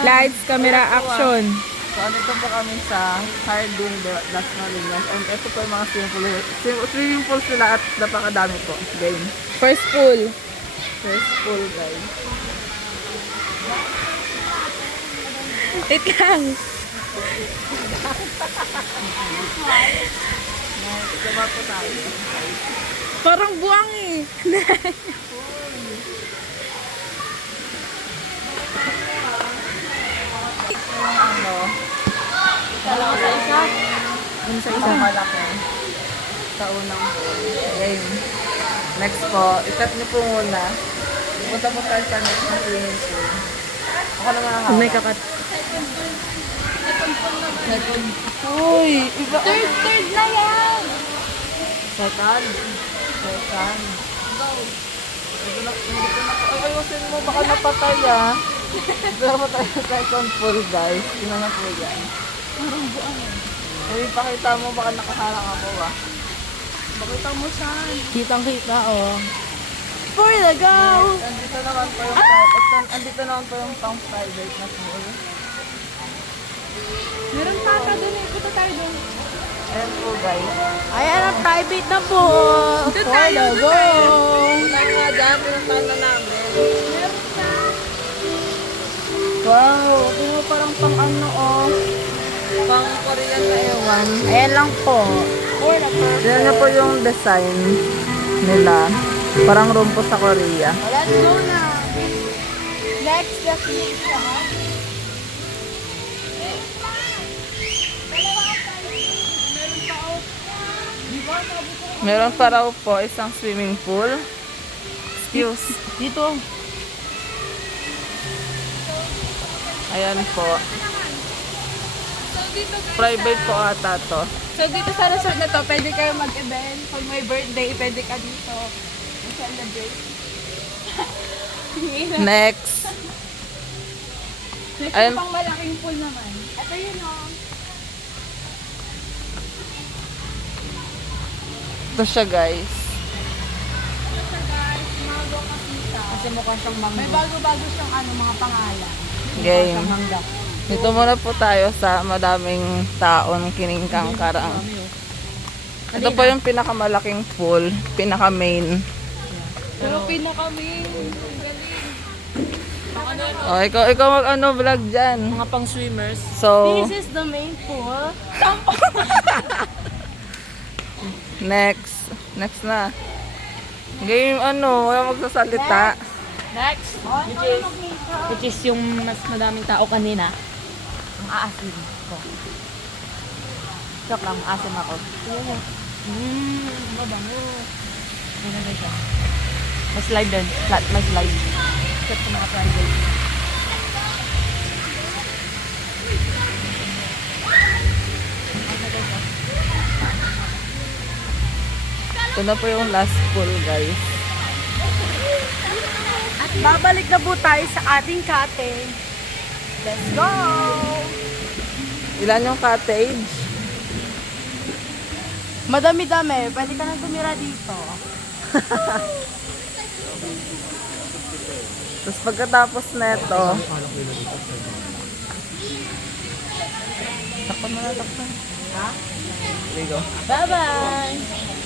Lights, camera, action. So, andito po kami sa Hardin Las Marinas. And ito po yung mga swimming pools nila at napakadami po. Game. First pool. First pool, guys. Wait lang. Diba po tayo? Parang buwang eh. Ano? Isa isang malaki. Sa unang pool. Game. Next po, itat niyo po muna. Punta po tayo sa next na swimming pool. Ako naman ang May hawak. kakat. Second. Uy! Iba. Third na yan. Second. Second. Hindi ko na. Ay, ayusin mo. Baka napatay ah. Pero patay sa second pool, guys. Tingnan na po yan. Parang buwang eh. Ay, pakita mo. Baka nakaharang ako ah. Pakita mo saan. Kitang-kita oh. For the go! Andito naman po yung andito naman po yung pang private na pool. Meron tata dun eh. Punta tayo dun. Ayan po, guys. Ayan ang private na po. Doon For tayo, the doon go! tayo. Wala nga dyan. Pinuntahan na namin. Wow! Ito parang pang ano oh. Pang Korean na ewan. Ayan lang po. For the purpose. Yan na po yung design nila. Parang room po sa Korea. Let's go na. Next destination. Meron pa raw po isang swimming pool. Excuse. Dito. Ayan po. Private po ata to. So dito sa resort na to, pwede kayo mag-event. Pag may birthday, pwede ka dito. Celebrate. Next. Next Ayun. pang malaking pool naman. Ito yun oh. Ito siya, guys. Kasi mukha siyang mango. May bago-bago siyang ano, mga pangalan. Game. Siyang hanggang. Dito muna po tayo sa madaming taon kiningkang karang. Ito po yung pinakamalaking pool, pinaka-main. Pero pinaka-main. Galing. Oh, ikaw mag-ano vlog dyan. Mga pang swimmers. So, This is the main pool. next. Next na. Game ano, wala magsasalita. Next. Which is yung mas madaming tao kanina. Ang aasin ko. Joke lang, aasin ako. Mabango. Ano na siya? May slide din. May slide. Check sa mga private. Ito na po yung last pool, guys. At babalik na po tayo sa ating cottage. Let's go! Ilan yung cottage? Madami-dami. Pwede ka nang tumira dito. Tapos pagkatapos neto, takpan mo na, takpan. Ha? There you go. Bye-bye!